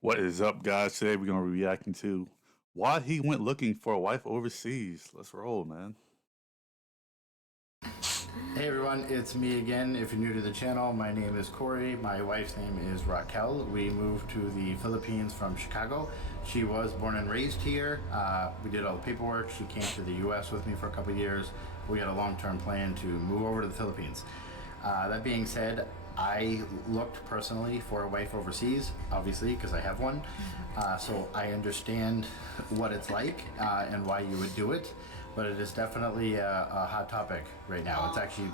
What is up, guys? Today we're gonna be reacting to why he went looking for a wife overseas. Let's roll, man. Hey everyone, it's me again. If you're new to the channel, my name is Corey. My wife's name is Raquel. We moved to the Philippines from Chicago. She was born and raised here. We did all the paperwork. She came to the US with me for a couple of years. We had a long-term plan to move over to the Philippines. That being said, I looked personally for a wife overseas, obviously, because I have one. So I understand what it's like and why you would do it. But it is definitely a hot topic right now. It's actually,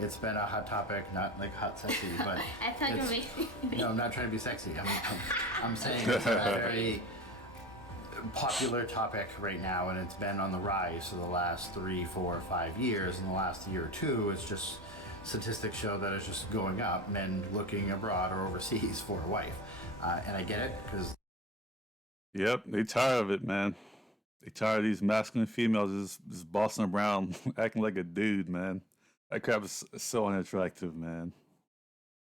it's been a hot topic, not like hot sexy, but I thought you were making. no, I'm not trying to be sexy. I'm saying it's a very popular topic right now, and it's been on the rise for the last 3, 4, 5 years. In the last year or two, it's just statistics show that it's just going up. Men looking abroad or overseas for a wife, and I get it because. Yep, they tired of it, man. They tired of these masculine females just bossing around, acting like a dude, man. That crap is so unattractive, man.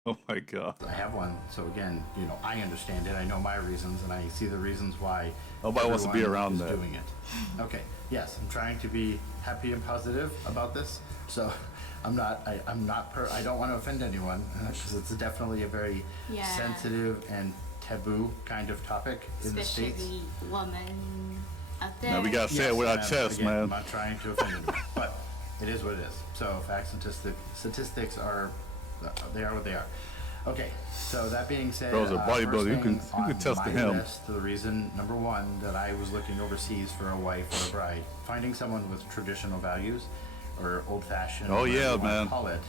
Oh my god. I have one, so again, you know, I understand it. I know my reasons, and I see the reasons why. Nobody wants to be around that. Doing it. Okay. Yes, I'm trying to be happy and positive about this. So, I'm not. I don't want to offend anyone because it's definitely a very sensitive and taboo kind of topic in the States. Especially women out there. Now we gotta say it with our chest, man. I'm not trying to offend anyone, but it is what it is. So, facts and statistics are. They are what they are. Okay, so that being said, Bro's a bodybuilder. You can test to him. The reason number one that I was looking overseas for a wife or a bride, finding someone with traditional values or old-fashioned, oh yeah, man, call it,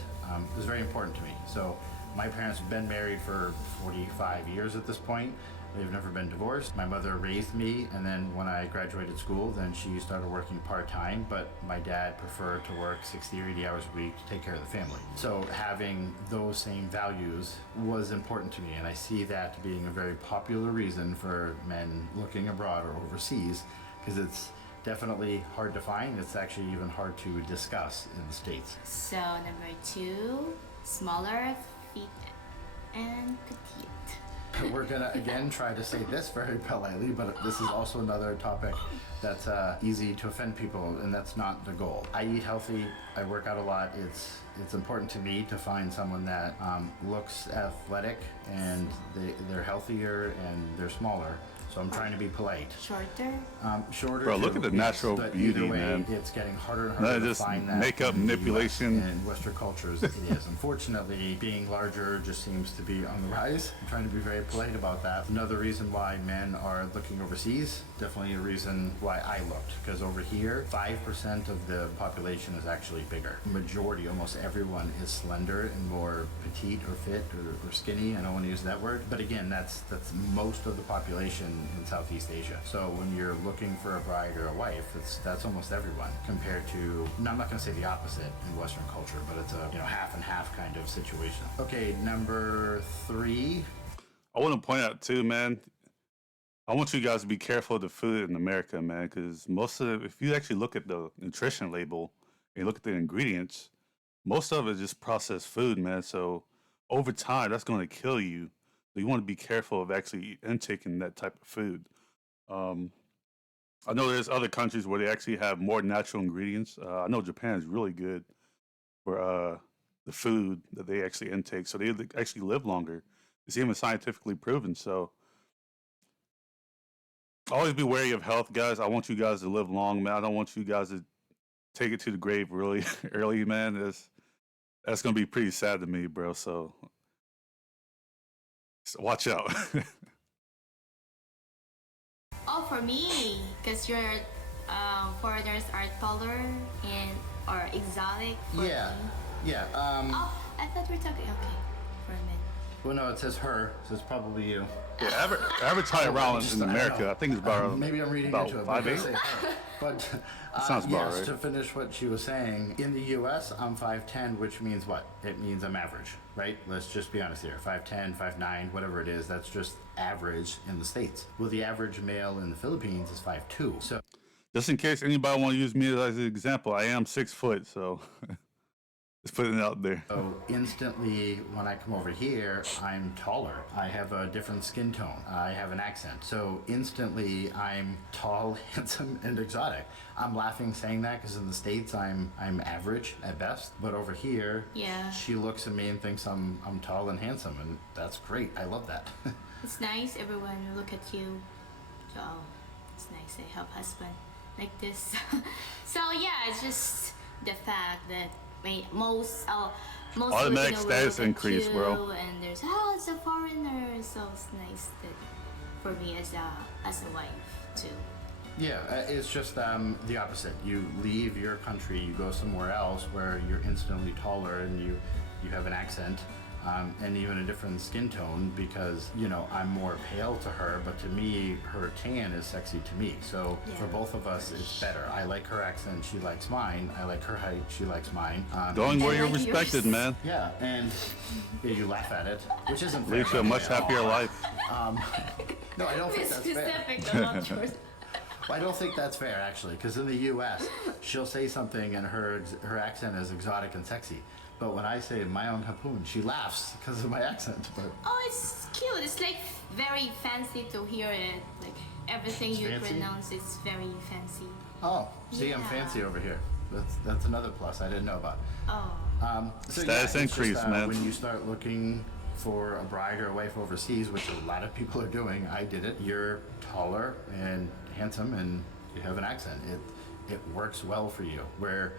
is very important to me. So my parents have been married for 45 years at this point. They've never been divorced. My mother raised me, and then when I graduated school, then she started working part-time, but my dad preferred to work 60 or 80 hours a week to take care of the family. So having those same values was important to me, and I see that being a very popular reason for men looking abroad or overseas, because it's definitely hard to find. It's actually even hard to discuss in the States. So number 2, smaller feet and petite. We're gonna again try to say this very politely, but this is also another topic that's easy to offend people, and that's not the goal. I eat healthy, I work out a lot. It's important to me to find someone that looks athletic and they're healthier and they're smaller. So I'm trying to be polite. Shorter? Shorter. Bro, look at the natural beauty, way, man. It's getting harder and harder to find that. Makeup manipulation. In Western cultures, it is. Unfortunately, being larger just seems to be on the rise. I'm trying to be very polite about that. Another reason why men are looking overseas, definitely a reason why I looked. Because over here, 5% of the population is actually bigger. Majority, almost everyone is slender and more petite or fit or skinny. I don't want to use that word. But again, that's most of the population in Southeast Asia. So when you're looking for a bride or a wife, that's almost everyone compared to, no, I'm not going to say the opposite in Western culture, but it's a half and half kind of situation. Okay, number 3. I want to point out too, man. I want you guys to be careful of the food in America, man, because most of it, if you actually look at the nutrition label and look at the ingredients, most of it is just processed food, man. So over time, that's going to kill you. So you want to be careful of actually intaking that type of food. I know there's other countries where they actually have more natural ingredients. I know Japan is really good for the food that they actually intake. So they actually live longer. It's even scientifically proven. So always be wary of health, guys. I want you guys to live long, man. I don't want you guys to take it to the grave really early, man. That's going to be pretty sad to me, bro. So watch out. Oh, for me, because your foreigners are taller and or exotic. For yeah, me. yeah. Oh, I thought we were talking. Okay, for a minute. Well, no, it says her, so it's probably you. Yeah, average height around in America, I think it's about maybe I'm reading about into it, 5'8". But sounds about yes, right. to finish what she was saying, in the U.S., I'm 5'10", which means what? It means I'm average, right? Let's just be honest here. 5'10", 5'9", whatever it is, that's just average in the States. Well, the average male in the Philippines is 5'2". So, just in case anybody want to use me as an example, I am 6 foot, so Just putting it out there. So instantly, when I come over here, I'm taller. I have a different skin tone. I have an accent. So instantly, I'm tall, handsome, and exotic. I'm laughing saying that because in the States, I'm average at best. But over here, Yeah. she looks at me and thinks I'm tall and handsome, and that's great. I love that. It's nice everyone look at you. So it's nice I have husband like this. So yeah, it's just the fact that most Automatic Filipino will status look at increase, you, bro. and there's it's a foreigner. So it's nice that for me as a wife too. Yeah, it's just the opposite. You leave your country, you go somewhere else where you're instantly taller and you have an accent and even a different skin tone because, you know, I'm more pale to her, but to me, her tan is sexy to me. So for both of us, it's better. I like her accent, she likes mine. I like her height, she likes mine. Going where I you're like respected, yours. man. Yeah, and you laugh at it, which isn't fair. Leads to a much happier life. No, I don't think Be that's fair. specific about yours. Well, I don't think that's fair, actually, because in the U.S., she'll say something and her accent is exotic and sexy. But when I say my own harpoon, she laughs because of my accent. But Oh, it's cute. It's like very fancy to hear it. Like everything you fancy? pronounce is very fancy. oh, see, I'm Yeah. fancy over here. That's another plus I didn't know about. Oh. So Status it's increase, just, man. When you start looking for a bride or a wife overseas, which a lot of people are doing, I did it. You're taller and handsome, and you have an accent. It works well for you. Where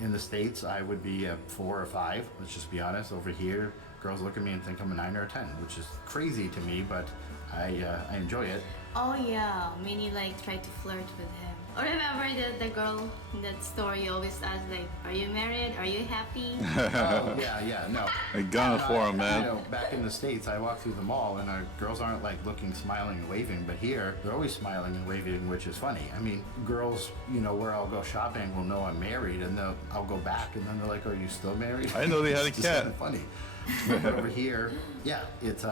in the States, I would be a 4 or 5. Let's just be honest. Over here, girls look at me and think I'm a 9 or a 10, which is crazy to me, but I enjoy it. Oh yeah, many like try to flirt with him. Or remember the girl in that story always asked like, "Are you married? Are you happy?" Oh, yeah, no. A gun for him, You man. know, back in the States, I walk through the mall and our girls aren't like looking, smiling, and waving, but here, they're always smiling and waving, which is funny. I mean, girls, you know, where I'll go shopping will know I'm married and I'll go back and then they're like, "Are you still married?" I know they had a It's just cat. kinda funny. But over here, yeah, it's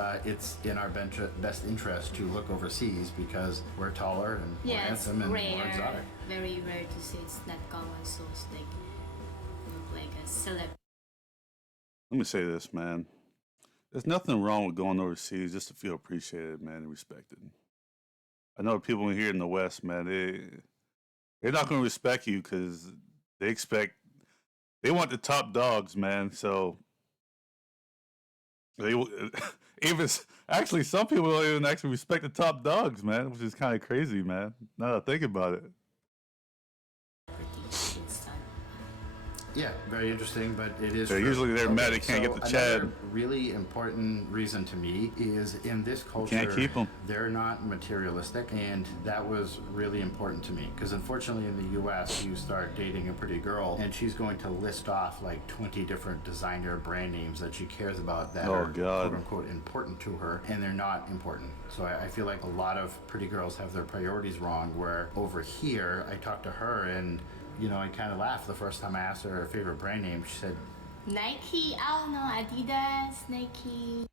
in our best interest to look overseas because we're taller and more Yeah, it's handsome and more rare. exotic. Very rare to see. It's not common, so it's like look like a celeb. Let me say this, man. There's nothing wrong with going overseas just to feel appreciated, man, and respected. I know people here in the West, man, they're not going to respect you because they want the top dogs, man. So they even actually some people don't even actually respect the top dogs, man, which is kind of crazy, man. Now that I think about it. Yeah, very interesting, but it is. So true. usually they're mad they can't get the Chad. Another really important reason to me is in this culture, can't keep 'em. they're not materialistic, and that was really important to me because unfortunately in the U.S. you start dating a pretty girl and she's going to list off like 20 different designer brand names that she cares about that Oh, are God. quote unquote important to her, and they're not important. So I feel like a lot of pretty girls have their priorities wrong. Where over here, I talked to her and. You know, I kind of laughed the first time I asked her her favorite brand name. She said, Nike, I don't know, Adidas, Nike.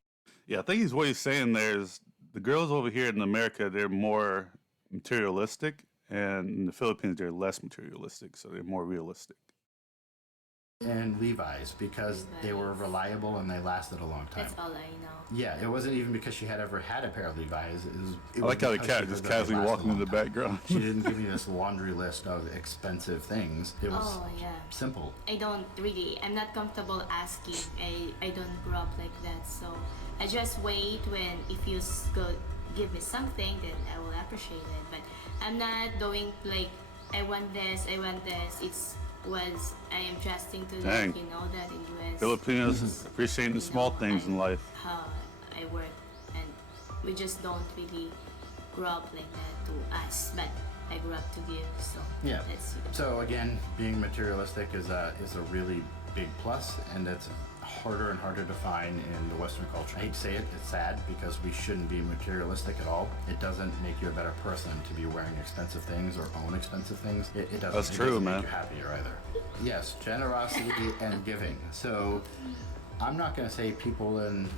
Yeah, I think what he's saying there is the girls over here in America, they're more materialistic, and in the Philippines, they're less materialistic, so they're more realistic. and Levi's because they were reliable and they lasted a long time. That's all I know. Yeah, it wasn't even because she had ever had a pair of Levi's. I like how the because cat she just heard that they casually last a walking in long the time. background. She didn't give me this laundry list of expensive things. It was Oh yeah. simple. I don't really, I'm not comfortable asking. I don't grow up like that. So I just wait when if you go give me something, then I will appreciate it. But I'm not going like, I want this, I want this. It's was I am trusting to Dang. like, you know that in US. Filipinos appreciating the small things in life. How I work, and we just don't really grow up like that to us. But I grew up to give, so Yeah. that's So again, being materialistic is a really big plus, and it's harder and harder to find in the Western culture. I hate to say it, it's sad because we shouldn't be materialistic at all. It doesn't make you a better person to be wearing expensive things or own expensive things. It doesn't. That's it true, doesn't man. Make you happier either. Yes, generosity and giving. So. I'm not going to say people in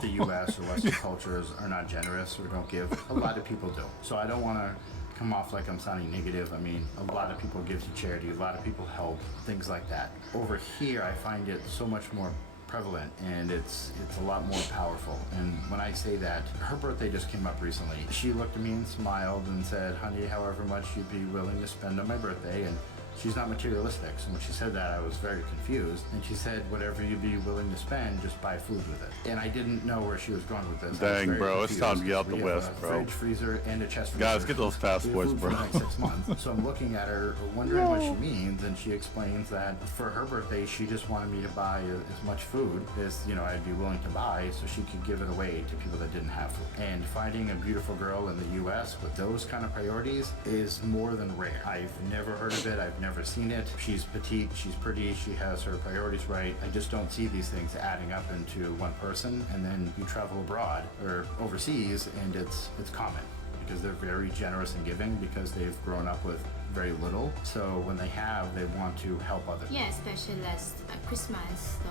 the U.S. or Western cultures are not generous or don't give. A lot of people do. So I don't want to come off like I'm sounding negative. I mean, a lot of people give to charity, a lot of people help, things like that. Over here, I find it so much more prevalent, and it's a lot more powerful. And when I say that, her birthday just came up recently. She looked at me and smiled and said, honey, however much you'd be willing to spend on my birthday. And she's not materialistic, so when she said that, I was very confused. And she said, whatever you'd be willing to spend, just buy food with it. And I didn't know where she was going with this. Dang, bro, it's time to get out the We West, have a bro. fridge, freezer, and a chest freezer. Guys, get those passports, We have food bro. for the next 6 months. So I'm looking at her, wondering what she means, and she explains that for her birthday, she just wanted me to buy as much food as, you know, I'd be willing to buy, so she could give it away to people that didn't have food. And finding a beautiful girl in the U.S. with those kind of priorities is more than rare. I've never heard of it. I've never seen it. She's petite, she's pretty, she has her priorities right. I just don't see these things adding up into one person, and then you travel abroad or overseas and it's common because they're very generous and giving because they've grown up with very little. So when they have, they want to help others. Yeah, especially last Christmas. So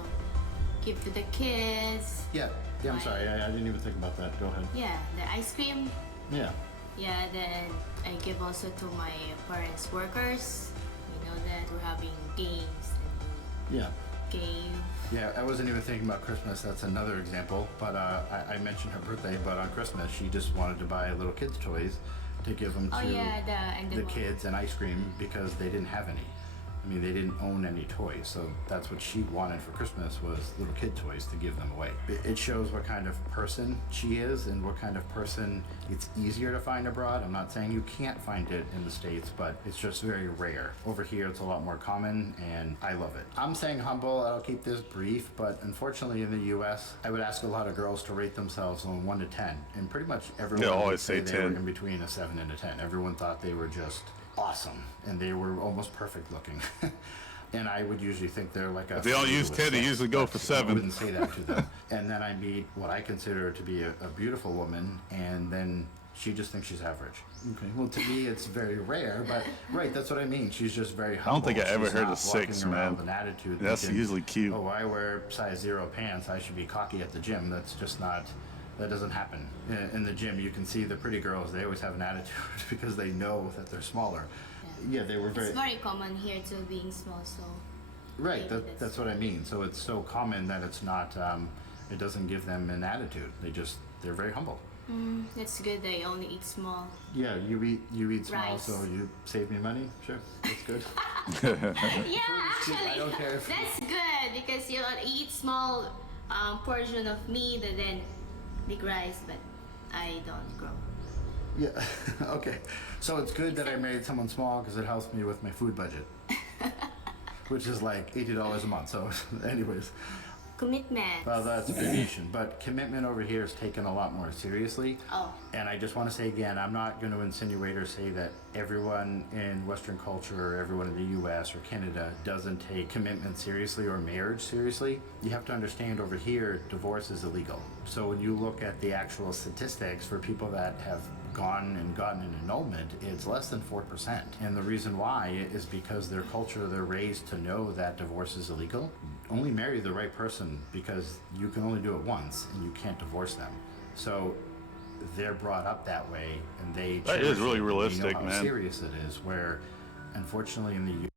give to the kids. Yeah, I'm sorry, I didn't even think about that. Go ahead. Yeah, the ice cream. Yeah. Yeah, then I give also to my parents' workers. You know that we're having games and Yeah. game. Yeah, I wasn't even thinking about Christmas. That's another example. But I mentioned her birthday, but on Christmas, she just wanted to buy little kids' toys to give them to the kids and ice cream because they didn't have any. I mean, they didn't own any toys, so that's what she wanted for Christmas was little kid toys to give them away. It shows what kind of person she is and what kind of person it's easier to find abroad. I'm not saying you can't find it in the States, but it's just very rare. Over here, it's a lot more common, and I love it. I'm saying humble, I'll keep this brief, but unfortunately in the US, I would ask a lot of girls to rate themselves on 1 to 10, and pretty much everyone would always say say they were 10. in between a 7 and a 10. Everyone thought they were just awesome, and they were almost perfect looking. And I would usually think they're like a... If they don't use 10, they usually go for 7. I wouldn't say that to them. And then I meet what I consider to be a beautiful woman, and then she just thinks she's average. Okay, well, to me, it's very rare, but right, that's what I mean. She's just very humble. I don't think I ever She's heard not of 6, walking around man. with an attitude That's thinking, usually cute. oh, I wear size 0 pants, I should be cocky at the gym. That's just not... That doesn't happen. In the gym, you can see the pretty girls, they always have an attitude because they know that they're smaller. Yeah, they were very... It's very common here too, being small, so... Right, that's what I mean. So it's so common that it's not, it doesn't give them an attitude. They're very humble. That's good. I only eat small. Yeah, you eat small, Rice. so you save me money? Sure, that's good. Yeah, actually, I don't care if- that's good because you eat small portion of meat and then big rice, but I don't grow. Yeah, okay. So it's good that I married someone small because it helps me with my food budget. Which is like $80 a month, so anyways. Commitment. Well, that's abbreviation, but commitment over here is taken a lot more seriously. Oh. And I just want to say again, I'm not going to insinuate or say that everyone in Western culture or everyone in the US or Canada doesn't take commitment seriously or marriage seriously. You have to understand over here, divorce is illegal. So when you look at the actual statistics for people that have gone and gotten an annulment, it's less than 4%. And the reason why is because their culture, they're raised to know that divorce is illegal. Only marry the right person because you can only do it once and you can't divorce them. So they're brought up that way and they That is cherish really it, and they realistic, know how man. serious it is, where unfortunately in the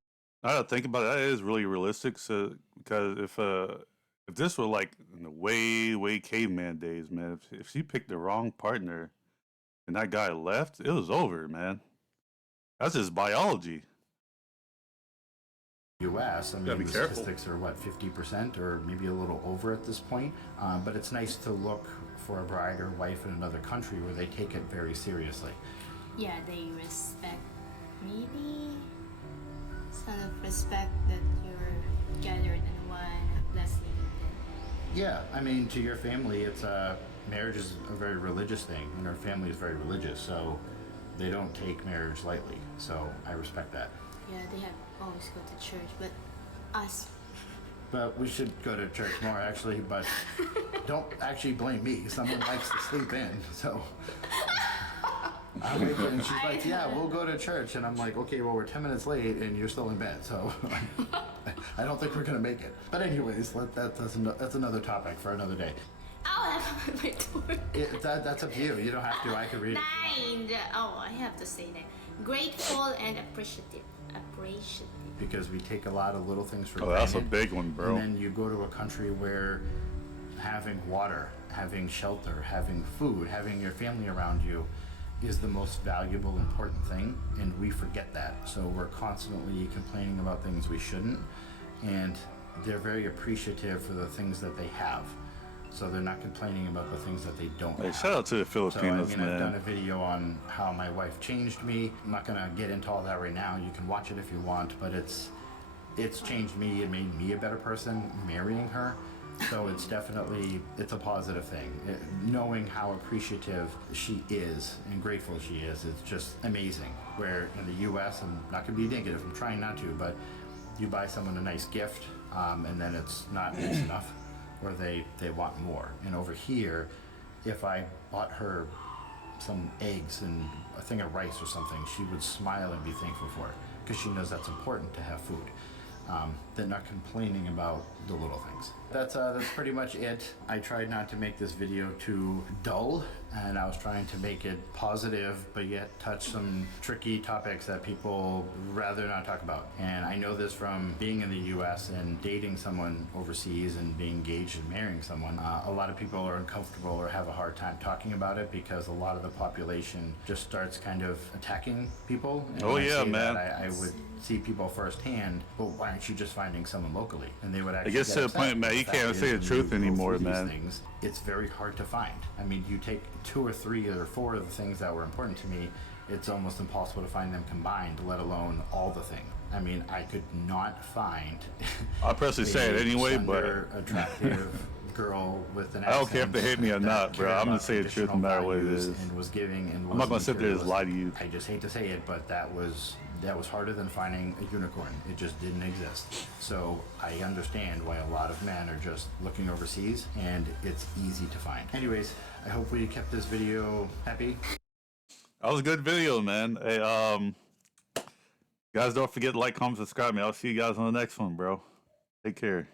I gotta think about it. That is really realistic. So, because if this were like in the way caveman days, man, if she picked the wrong partner and that guy left, it was over, man. That's just biology. US, I mean, Gotta be the careful. statistics are what, 50% or maybe a little over at this point. But it's nice to look for a bride or wife in another country where they take it very seriously. Yeah, they respect. Maybe some of respect that you're gathered in one blessing. Yeah, I mean, to your family, it's marriage is a very religious thing, and our family is very religious, so they don't take marriage lightly. So I respect that. Yeah, they have always go to church, but us. But we should go to church more, actually. But don't actually blame me. Someone likes to sleep in, so. I'm waiting, and she's like, "Yeah, we'll go to church," and I'm like, "Okay, well, we're 10 minutes late, and you're still in bed, so I don't think we're gonna make it." But anyways, that's another topic for another day. I'll have my tour. That's up to you. You don't have to. I could read it. 9. Oh, I have to say that. Grateful and appreciative. Appreciative. Because we take a lot of little things for Oh, granted. that's a big one, bro. And then you go to a country where having water, having shelter, having food, having your family around you is the most valuable, important thing, and we forget that. So we're constantly complaining about things we shouldn't, and they're very appreciative for the things that they have. So they're not complaining about the things that they don't Hey, have. shout out to the So, Filipinos, I've man. done a video on how my wife changed me. I'm not gonna get into all that right now. You can watch it if you want, but it's changed me. It made me a better person marrying her. So it's definitely, it's a positive thing. Knowing how appreciative she is and grateful she is just amazing. Where in the US, I'm not gonna be negative, I'm trying not to, but you buy someone a nice gift and then it's not nice enough, or they want more. And over here, if I bought her some eggs and a thing of rice or something, she would smile and be thankful for it because she knows that's important to have food. They're not complaining about the little things. That's pretty much it. I tried not to make this video too dull, and I was trying to make it positive, but yet touch some tricky topics that people rather not talk about. And I know this from being in the US and dating someone overseas and being engaged and marrying someone. A lot of people are uncomfortable or have a hard time talking about it because a lot of the population just starts kind of attacking people. And Oh, when I yeah, say man. that, I would see people firsthand, but why aren't you just finding someone locally? And they would actually gets get to the upset. point, man, you The fact can't say is, the when truth you go anymore, through these man. things, it's very hard to find. I mean, you take 2 or 3 or 4 of the things that were important to me, it's almost impossible to find them combined, let alone all the things. I mean, I could not find I'll personally say it anyway, but slender, attractive girl with an I don't care if they accent hate me or that not, bro. cared I'm gonna about say the truth no traditional matter what it values is. and was giving and I'm not gonna wasn't sit there and just lie to you. I just hate to say it, but that was harder than finding a unicorn. It just didn't exist. So I understand why a lot of men are just looking overseas, and it's easy to find. Anyways, I hope we kept this video happy. That was a good video, man. Hey, guys, don't forget to like, comment, subscribe, man. I'll see you guys on the next one, bro. Take care.